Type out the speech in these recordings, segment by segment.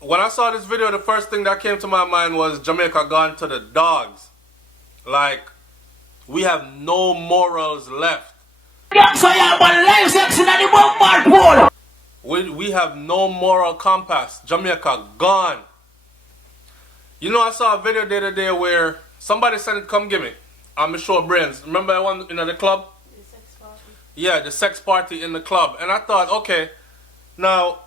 when I saw this video, the first thing that came to my mind was Jamaica gone to the dogs. Like, we have no morals left. We have no moral compass. Jamaica gone. You know, I saw a video the other day where somebody said, "Come give me." I'm sure brains. Remember that one in the club? The sex party. Yeah, the sex party in the club. And I thought, okay, now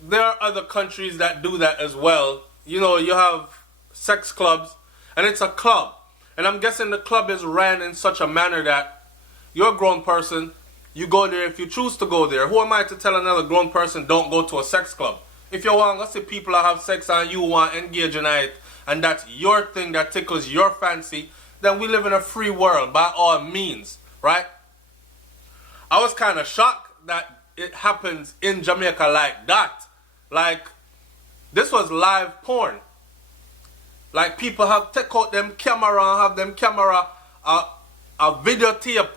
there are other countries that do that as well. You know, you have sex clubs, and it's a club. And I'm guessing the club is ran in such a manner that you're a grown person, you go there if you choose to go there. Who am I to tell another grown person don't go to a sex club? If you want to see people that have sex and you want to engage in it, and that's your thing that tickles your fancy, then we live in a free world by all means, right? I was kind of shocked that it happens in Jamaica like that. Like, this was live porn. Like, people have take out them camera and have them camera a videotape.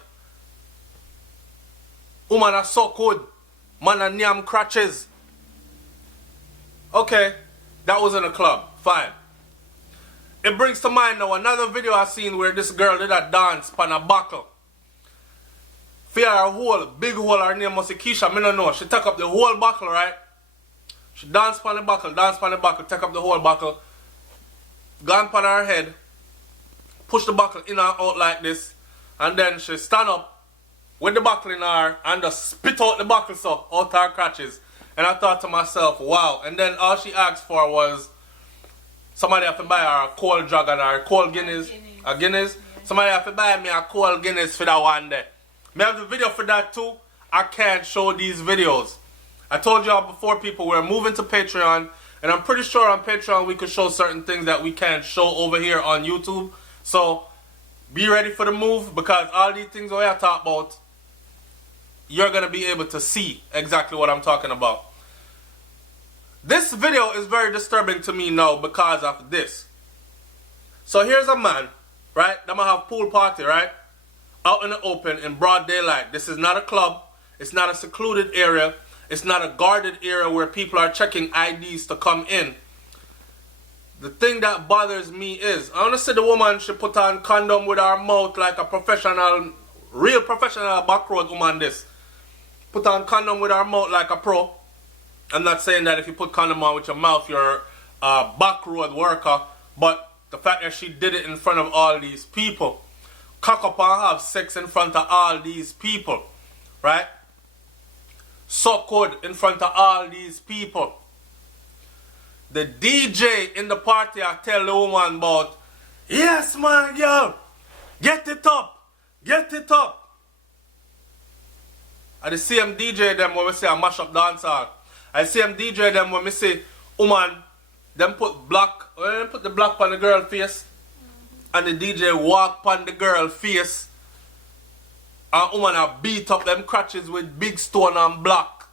Woman are so good. Man are nyam crutches. Okay, that was in a club. Fine. It brings to mind now another video I seen where this girl did a dance pan a buckle. Fear a hole, big hole, her name was Keisha, I don't know. She took up the whole buckle, right? She danced pan the buckle, take up the whole buckle. Gone pan her head, push the buckle in and out like this, and then she stand up with the buckle in her and just spit out the buckle so out her crotches. And I thought to myself, wow. And then all she asked for was somebody have to buy her a cold dragon or a cold Guinness. A Guinness. Yeah. Somebody have to buy me a cold Guinness for that one day. Me have the video for that too. I can't show these videos. I told y'all before, people, we're moving to Patreon. And I'm pretty sure on Patreon we could show certain things that we can't show over here on YouTube. So be ready for the move, because all these things we are talking about, you're going to be able to see exactly what I'm talking about. This video is very disturbing to me now because of this. So here's a man, right? They're going to have pool party, right? Out in the open in broad daylight. This is not a club. It's not a secluded area. It's not a guarded area where people are checking IDs to come in. The thing that bothers me is, I want to say the woman should put on condom with her mouth like a professional, real professional backroad woman this. Put on condom with her mouth like a pro. I'm not saying that if you put condom on with your mouth, you're a backroad worker. But the fact that she did it in front of all these people. Cock up and have sex in front of all these people. Right? Suck good in front of all these people. The DJ in the party I tell the woman about, yes man girl, get it up, get it up. I the same DJ them when we say I mash up dancehall. I see them DJ them when we say, woman, them put the black on the girl face, and the DJ walk on the girl face. And woman a beat up them crutches with big stone and block.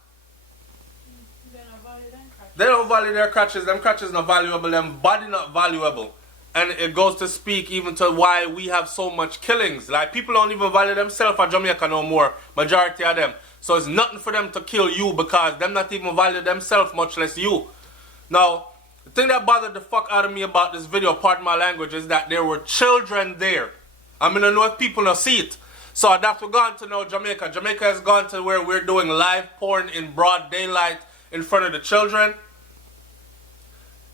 They don't value their crutches. Them crutches not valuable. Them body not valuable. And it goes to speak even to why we have so much killings. Like, people don't even value themselves at Jamaica no more. Majority of them. So it's nothing for them to kill you because them not even value themselves, much less you. Now, the thing that bothered the fuck out of me about this video, pardon my language, is that there were children there. I mean, I know if people don't see it. So that's what we're going to know Jamaica. Jamaica has gone to where we're doing live porn in broad daylight in front of the children.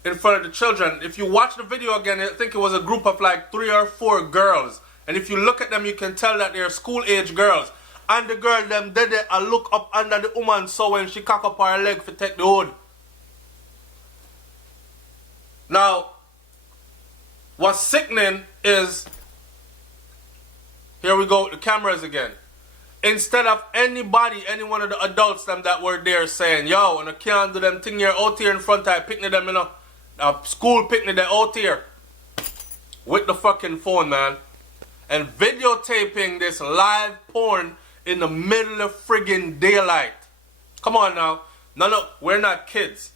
In front of the children. If you watch the video again, I think it was a group of like 3 or 4 girls. And if you look at them, you can tell that they're school-age girls. And the girl, them did it, I look up under the woman so when she cock up her leg for take the hood. Now, what's sickening is, here we go with the cameras again. Instead of anybody, any one of the adults them that were there saying, yo, and I can't do them thing here out here in front of picnic them, you know, a school picnic they out here. With the fucking phone, man. And videotaping this live porn in the middle of friggin' daylight. Come on now. No, we're not kids.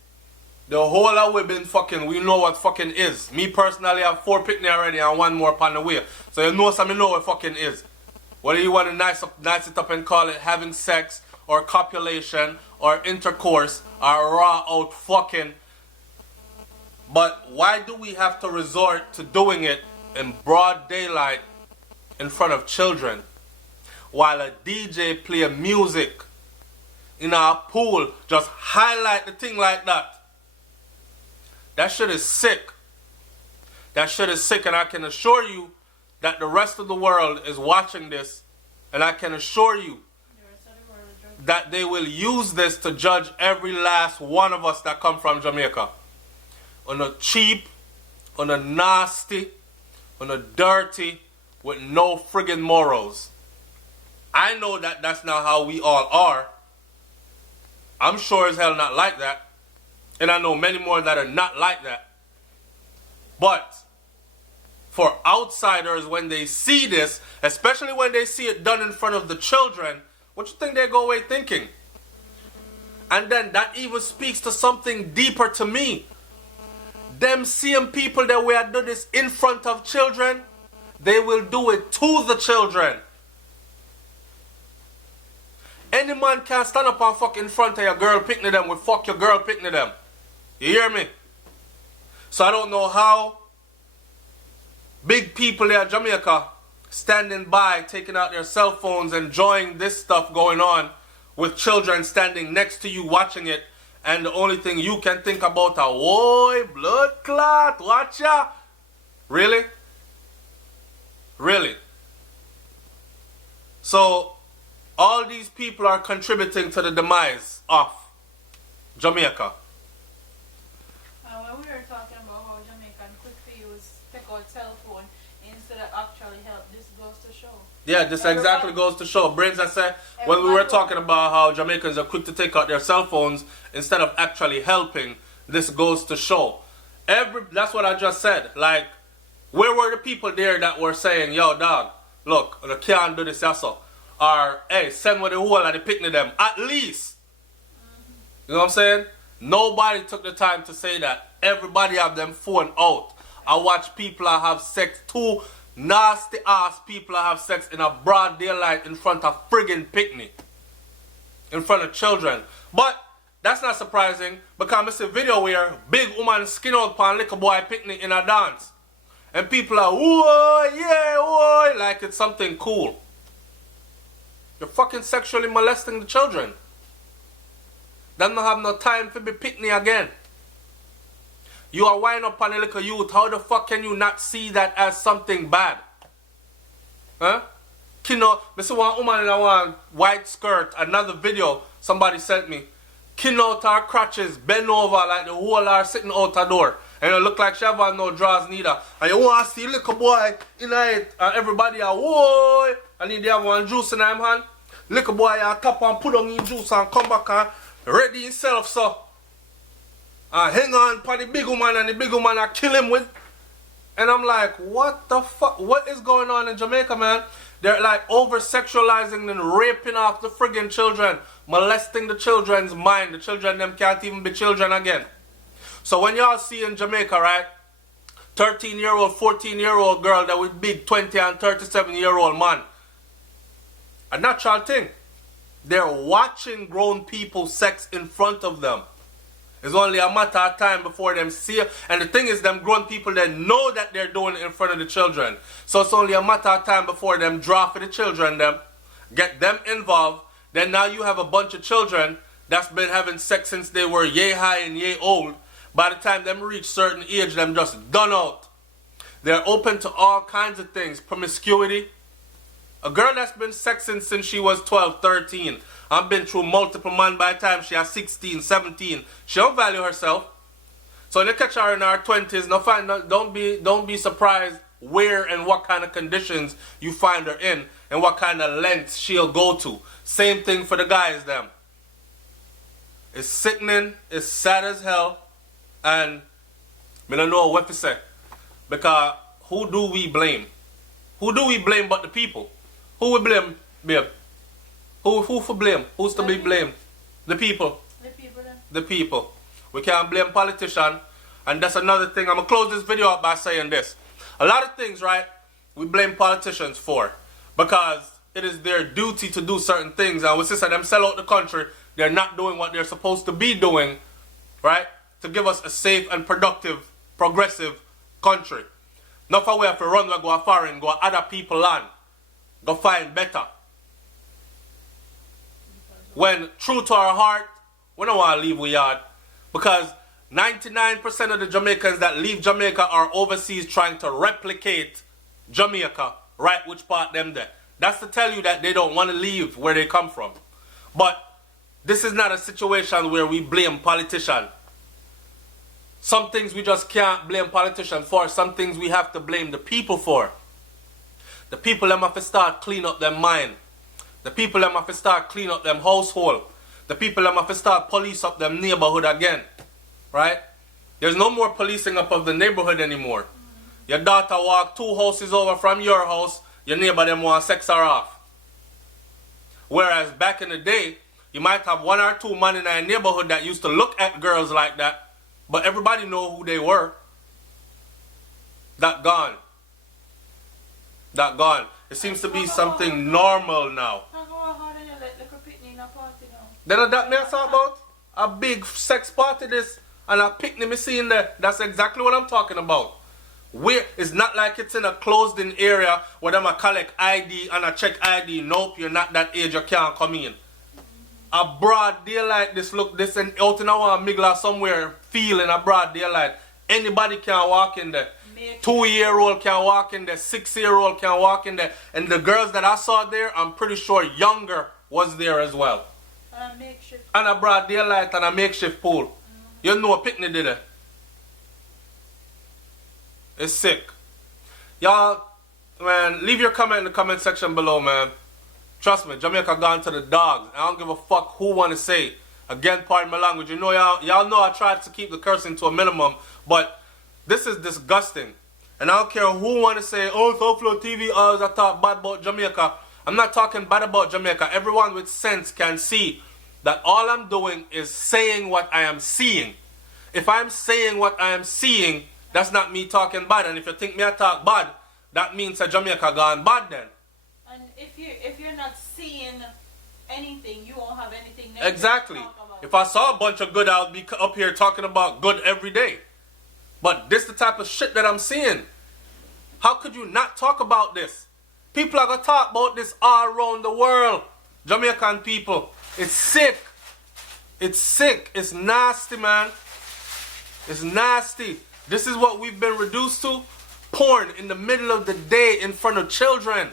The whole of we been fucking, we know what fucking is. Me personally, I have 4 picnic already and 1 more upon the way. So you know something, know what fucking is. Whether you want to nice it up and call it having sex, or copulation, or intercourse, or raw out fucking, But why do we have to resort to doing it in broad daylight in front of children while a DJ play music in our pool, just highlight the thing like that? That shit is sick. That shit is sick, and I can assure you that the rest of the world is watching this, and I can assure you that they will use this to judge every last one of us that come from Jamaica. On a cheap, on a nasty, on a dirty, with no friggin' morals. I know that that's not how we all are. I'm sure as hell not like that. And I know many more that are not like that. But for outsiders, when they see this, especially when they see it done in front of the children, what you think they go away thinking? And then that even speaks to something deeper to me. Them same people that will do this in front of children, they will do it to the children. Any man can stand up and fuck in front of your girl picnic them, will fuck your girl picnic them. You hear me? So I don't know how big people there in Jamaica standing by, taking out their cell phones, enjoying this stuff going on with children standing next to you watching it, and the only thing you can think about a boy, blood clot, watch ya. Really? Really? So all these people are contributing to the demise of Jamaica. When we were talking about how Jamaican quick to use, take out cell phone instead of actually help, this goes to show. Yeah, this exactly goes to show. Brains, I said, when we were talking about how Jamaicans are quick to take out their cell phones instead of actually helping, this goes to show. That's what I just said. Like, where were the people there that were saying, yo, dog, look, I can't do this, so. Or, hey, send with the whole of the picnic them. At least. You know what I'm saying? Nobody took the time to say that. Everybody have them phone out. I watch people have sex, two nasty ass people have sex in a broad daylight in front of friggin' picnic. In front of children. But that's not surprising because it's a video where big woman skin out pan little boy picnic in a dance. And people are, whoa, yeah, whoa, like it's something cool. You're fucking sexually molesting the children. They don't have no time to be picnic again. You are winding up on a little youth. How the fuck can you not see that as something bad? Huh? You know, I see one woman in a one white skirt, another video somebody sent me. Kin out her crotches, bend over like the whole are sitting out the door. And it look like she have no drawers neither. And you want to see little boy in it, and everybody are, whoa, and they have one juice in them hand. Little boy a top and put on his juice and come back and ready himself, so. And hang on for the big woman, and the big woman I kill him with. And I'm like, what the fuck? What is going on in Jamaica, man? They're like over-sexualizing and raping off the friggin' children, molesting the children's mind. The children, them can't even be children again. So when y'all see in Jamaica, right, 13-year-old, 14-year-old girl that with big 20 and 37-year-old man, a natural thing. They're watching grown people sex in front of them. It's only a matter of time before them see it. And the thing is, them grown people, they know that they're doing it in front of the children. So it's only a matter of time before them draw for the children, them get them involved. Then now you have a bunch of children that's been having sex since they were yay high and yay old. By the time them reach certain age, them just done out. They're open to all kinds of things. Promiscuity. A girl that's been sexing since she was 12, 13. I've been through multiple men by the time she has 16, 17. She don't value herself. So when you catch her in her 20s, don't be surprised where and what kind of conditions you find her in and what kind of lengths she'll go to. Same thing for the guys, them. It's sickening, it's sad as hell, and I don't know what to say. Because who do we blame? Who do we blame but the people? Who we blame, babe? Who for blame? Who's to be blamed? The people. The people then. The people. We can't blame politicians. And that's another thing. I'm going to close this video up by saying this. A lot of things, right, we blame politicians for. Because it is their duty to do certain things. And we say them sell out the country, they're not doing what they're supposed to be doing, right, to give us a safe and productive progressive country. Not for we have to run, we go foreign, go other people land, go find better. When true to our heart, we don't want to leave we yard. Because 99% of the Jamaicans that leave Jamaica are overseas trying to replicate Jamaica, right which part them there. That's to tell you that they don't want to leave where they come from. But this is not a situation where we blame politicians. Some things we just can't blame politicians for. Some things we have to blame the people for. The people them have to start clean up their mind. The people them have to start clean up them household. The people them have to start police up them neighborhood again. Right? There's no more policing up of the neighborhood anymore. Your daughter walk 2 houses over from your house, your neighbor them want sex her off. Whereas back in the day, you might have 1 or 2 men in a neighborhood that used to look at girls like that, but everybody know who they were. That gone. That gone. It seems to be something normal now. Then that me I talk about a big sex party this and a picnic me seeing there. That's exactly what I'm talking about. Where it's not like it's in a closed in area where them a collect ID and a check ID. Nope, you're not that age, you can't come in. A broad daylight, this look this and out in our migla somewhere, feel in a broad daylight. Anybody can walk in there. 2-year-old can walk in there, 6-year-old can walk in there. And the girls that I saw there, I'm pretty sure younger was there as well. And a broad daylight and a makeshift pool. You know a picnic did it. It's sick. Y'all, man, leave your comment in the comment section below, man. Trust me, Jamaica gone to the dogs. I don't give a fuck who want to say. Again, pardon my language. You know, y'all know I tried to keep the cursing to a minimum, but this is disgusting. And I don't care who want to say, oh, SouFLoTV always I talk bad about Jamaica. I'm not talking bad about Jamaica. Everyone with sense can see that all I'm doing is saying what I am seeing. If I'm saying what I am seeing, that's not me talking bad. And if you think me I talk bad, that means that Jamaica gone bad then. And if you're not seeing anything, you won't have anything negative exactly. to talk about. If I saw a bunch of good, I'll be up here talking about good every day. But this the type of shit that I'm seeing. How could you not talk about this? People are gonna talk about this all around the world. Jamaican people. It's sick. It's sick. It's nasty, man. It's nasty. This is what we've been reduced to. Porn in the middle of the day in front of children.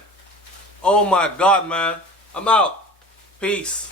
Oh my God, man. I'm out. Peace.